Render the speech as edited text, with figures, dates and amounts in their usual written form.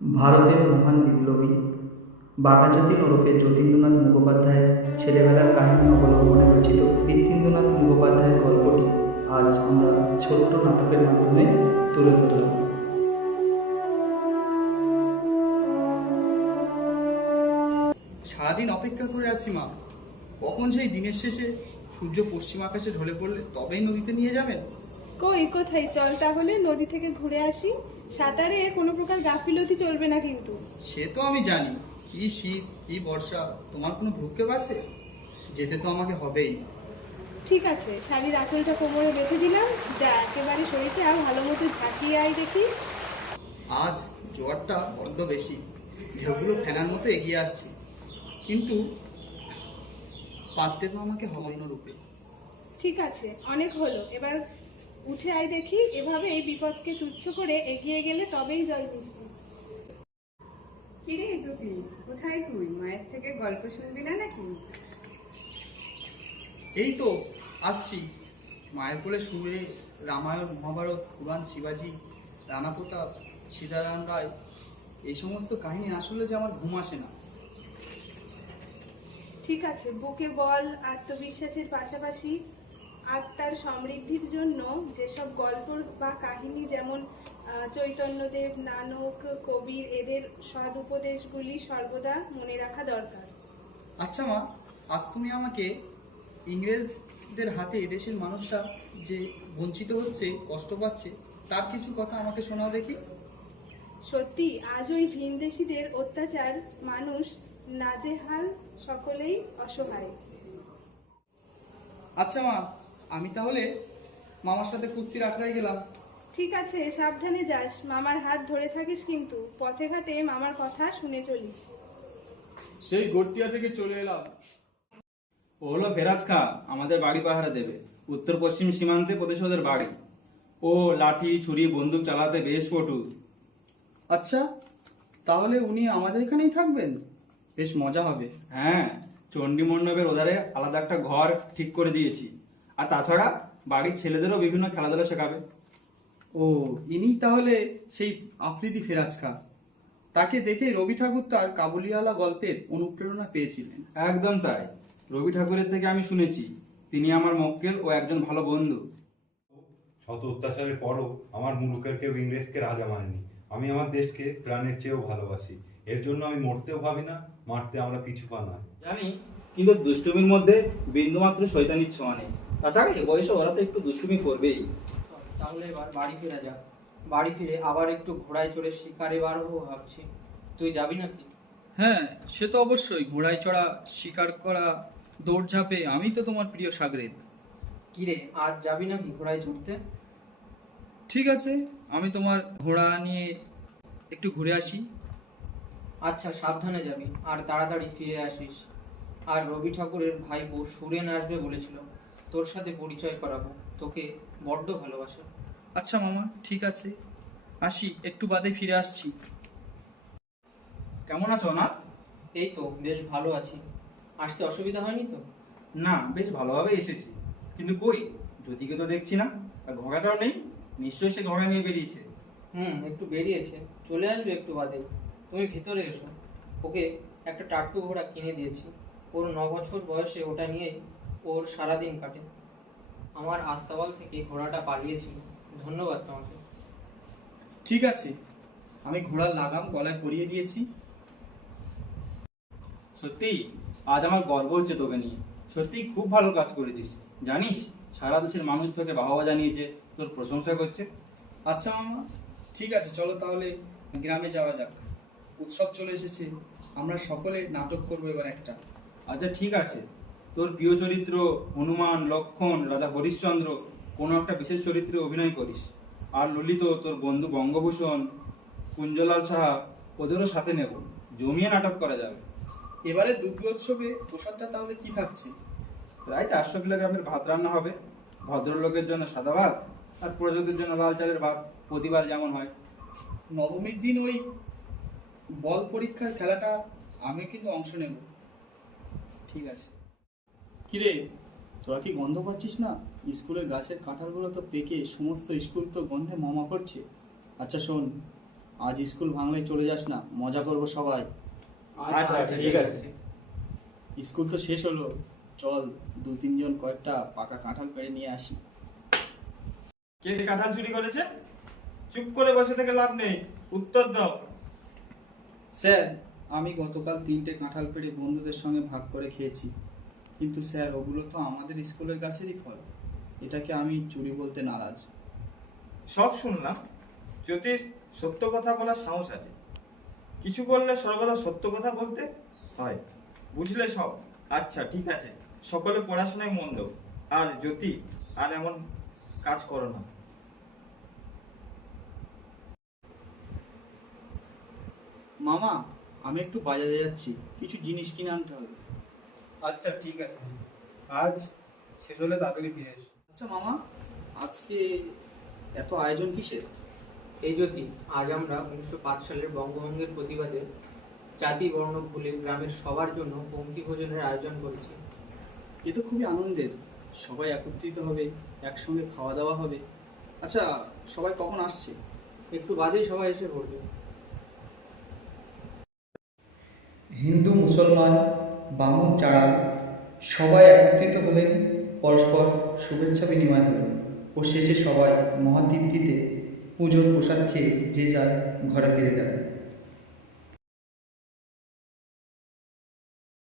ভারতের মহান বিপ্লবী বাঘাযতীন ওরফে যতীন্দ্রনাথ মুখোপাধ্যায়ের ছেলেবেলার কাহিনী অবলম্বনে রচিত বীরতীন্দ্রনাথ মুখোপাধ্যায়ের গল্পটি আজ আমরা ছোট্ট নাটকের মাধ্যমে তুলে ধরলাম। সারাদিন অপেক্ষা করে আছি মা, কখন সেই দিনের শেষে সূর্য পশ্চিম আকাশে ঢলে পড়লে তবেই নদীতে নিয়ে যাবেন। কই কোথায়, চল তাহলে নদী থেকে ঘুরে আসি। সাঁতারে কোনো প্রকার গাফিলতি চলবে না কিন্তু। সে তো আমি জানি, কি শীত কি বর্ষা তোমার কোনো ভ্রুক্ষেপ আছে? যেতে তো আমাকে হবেই। ঠিক আছে, শাড়ির আঁচলটা কোমরে বেঁধে দিলাম, যা একেবারে শরীরটা ভালো মতো ঝাঁকিয়ে আয় দেখি। আজ জোয়ারটা বড্ড বেশি, ঢেউগুলো ফেনার মতো এগিয়ে আসছে, কিন্তু পারতে তো আমাকে হবে রূপে। ঠিক আছে, অনেক হলো, এবার উঠে আয় দেখি। এভাবে এই বিপদকে তুচ্ছ করে এগিয়ে গেলে তবেই জয় নিশ্চিত। কিরে জ্যোতি, কোথায় তুই? মায়ের থেকে গল্প শুনবি না নাকি? এই তো আসছি, মায়ের কোলে শুনে রামায়ণ মহাভারত পুরাণ শিবাজি রানা প্রতাপ সীতারাম রায় এই সমস্ত কাহিনী আসলে যে আমার ঘুম আসে না। ঠিক আছে, বুকে বল, আত্মবিশ্বাসের পাশাপাশি আত্মার সমৃদ্ধির জন্য যেসব গল্প বা কাহিনী, যেমন চৈতন্যদেব, নানক, কবির, এদের সদ উপদেশগুলি সর্বদা মনে রাখা দরকার। আচ্ছা মা, আজ তুমি আমাকে ইংরেজদের হাতে এদেশের মানুষরা যে বঞ্চিত হচ্ছে, কষ্ট পাচ্ছে, তার কিছু কথা আমাকে শোনাও দেখি। সত্যি, আজ ওই ভিনদেশীদের অত্যাচার, মানুষ নাজেহাল, সকলেই অসহায়। আচ্ছা মা, আমি তাহলে মামার সাথে কুস্তির আখড়ায় গেলাম। ঠিক আছে, সাবধানে যাস, মামার হাত ধরে থাকিস কিন্তু, পথে ঘাটে মামার কথা শুনে চলিস। সেই গড়টিয়া থেকে চলে এলাম। ও হলো ফেরাজ খা, আমাদের বাড়ি পাহারা দেবে। উত্তর পশ্চিম সীমান্তে প্রতিশোধের বাড়ি। ও লাঠি ছুরি বন্দুক চালাতে বেশ পটু। আচ্ছা, তাহলে উনি আমাদের এখানেই থাকবেন? বেশ মজা হবে। হ্যাঁ, চণ্ডী মণ্ডপের ওধারে আলাদা একটা ঘর ঠিক করে দিয়েছি। আর তাছাড়া বাড়ির ছেলেদেরও বিভিন্ন খেলাধুলা শেখাবে। ও, ইনি তাহলে সেই আফ্রিদি ফেরাজ খা। তাকে দেখে রবি ঠাকুর তার কাবুলিওয়ালা গল্পের অনুপ্রেরণা পেয়েছিলেন। একদম তাই, রবি ঠাকুরের থেকে আমি শুনেছি তিনি আমার মক্কেল ও একজন ভালো বন্ধু। শত অত্যাচারের পরও আমার মুলুকের কেউ ইংরেজকে রাজা মানেনি। আমি আমার দেশকে প্রাণের চেয়েও ভালোবাসি। এর জন্য আমি মরতেও ভাবি না, মারতে আমরা পিছু পা না। জানি, কিন্তু দুষ্টুমির মধ্যে বিন্দুমাত্র শয়তানির ছোঁয়া নেই। তাছাড়া এই বয়সে ওরা তো একটু দুষ্টুমি করবেই। তাহলে এবার বাড়ি ফেরা যাক। বাড়ি ফিরে আবার একটু ঘোড়ায় চড়ে শিকারে বার হবো ভাবছি। তুই যাবি নাকি? হ্যাঁ, সে তো অবশ্যই। ঘোড়ায় চড়া, শিকার করা, দৌড়ঝাঁপে আমি তো তোমার প্রিয় সাগরেদ। কিরে, আজ যাবি নাকি ঘোড়ায় চড়তে? ঠিক আছে, আমি তোমার ঘোড়া নিয়ে একটু ঘুরে আসি। আচ্ছা, সাবধানে যাবি আর তাড়াতাড়ি ফিরে আসিস। আর রবি ঠাকুরের ভাইপো সুরেন আসবে বলেছিল, তোর সাথে পরিচয় করাবো। তোকে বড্ড ভালোবাসে। আচ্ছা মামা, ঠিক আছে, আসি, একটু বাদে ফিরে আসছি। কেমন আছো অনাথ? এই তো বেশ ভালো আছি। আসতে অসুবিধা হয়নি তো? না, বেশ ভালোভাবে এসেছি। কিন্তু কই, জ্যোতিকে তো দেখছি না। আর ঘোড়াটাও নেই। নিশ্চয়ই সে ঘোড়া নিয়ে বেরিয়েছে। একটু বেরিয়েছে, চলে আসবে একটু বাদে। তুমি ভিতরে এসো। ওকে একটা টাট্টু ঘোড়া কিনে দিয়েছি। ওর 9 বছর বয়সে ওটা নিয়েই ওর সারাদিন কাটে। আমার আস্তাবল থেকে ঘোড়াটা পালিয়েছিল। ধন্যবাদ তোমাকে। ঠিক আছে, আমি ঘোড়ার লাগাম গলায় পরিয়ে দিয়েছি। সত্যি আজ আমার গর্ব হচ্ছে তোকে নিয়ে। সত্যি খুব ভালো কাজ করেছিস। জানিস, সারা দেশের মানুষ তোকে বাহবা জানিয়েছে, তোর প্রশংসা করছে। আচ্ছা মামা, ঠিক আছে, চলো তাহলে গ্রামে যাওয়া যাক। উৎসব চলে এসেছে, আমরা সকলে নাটক করবো এবার একটা। আচ্ছা ঠিক আছে, তোর প্রিয় চরিত্র হনুমান, লক্ষণ, রাজা হরিশ্চন্দ্র কোনো একটা বিশেষ চরিত্রে অভিনয় করিস। আর ললিত, তোর বন্ধু বঙ্গভূষণ, কুঞ্জলাল সাহা, ওদেরও সাথে নেব। জমিয়ে নাটক করা যাবে। এবারে দুর্গোৎসবে প্রসাদটা তাহলে কি থাকছে? প্রায় 400 কিলোগ্রামের ভাত রান্না হবে। ভদ্রলোকের জন্য সাদা ভাত, আর প্রজাদের জন্য লাল চালের ভাত, প্রতিবার যেমন হয়। নবমীর দিন ওই বল পরীক্ষার খেলাটা আমি কিন্তু অংশ নেব। ঠিক আছে। কিরে, তোরা কি গন্ধ পাচ্ছিস না? স্কুলের গাছের কাঁঠালগুলো তো পেকে সমস্ত স্কুল তো গন্ধে মামা করছে। আচ্ছা শোন, আজ স্কুল ভাঙলে চলে যাস না, মজা করবো সবাই। আচ্ছা ঠিক আছে। স্কুল তো শেষ হলো, চল 2-3 জন কয়েকটা পাকা কাঁঠাল পেড়ে নিয়ে আসি। কে কাঁঠাল চুরি করেছে? চুপ করে বসে থেকে লাভ নেই, উত্তর দাও। স্যার, আমি গতকাল 3টে কাঁঠাল পেড়ে বন্ধুদের সঙ্গে ভাগ করে খেয়েছি, কিন্তু স্যার ওগুলো তো আমাদের স্কুলের গাছেরই ফল, এটাকে আমি চুরি বলতে নারাজ। সব শুনলাম, জ্যোতির সত্য কথা বলার সাহস আছে। কিছু বললে সর্বদা সত্য কথা বলতে হয়, বুঝলে সব? আচ্ছা ঠিক আছে, সকলে পড়াশোনায় মন দাও। আর জ্যোতি, আর এমন কাজ করো না। মামা, আমি একটু বাজারে যাচ্ছি, কিছু জিনিস কিনে আনতে হবে। আচ্ছা ঠিক আছে, আজ শেষ হলে তাড়াতাড়ি ফিরে এসো। আচ্ছা মামা, আজকে এত আয়োজন কিসের? এই জ্যোতি, আজ আমরা 1905 সালের বঙ্গভঙ্গের প্রতিবাদে জাতি বর্ণ ভুলে গ্রামের সবার জন্য পঙ্ক্তি ভোজনের আয়োজন করেছি। এ তো খুবই আনন্দের, সবাই একত্রিত হবে, একসঙ্গে খাওয়া দাওয়া হবে। আচ্ছা, সবাই কখন আসছে? একটু বাদেই সবাই এসে পড়বে। হিন্দু, মুসলমান, বামুন, চাড়াল সবাই একত্রিত হলেন, পরস্পর শুভেচ্ছা বিনিময় হল ও শেষে সবাই মহাতৃপ্তিতে পুজোর প্রসাদ খেয়ে যে যার ঘরে ফিরে গেল।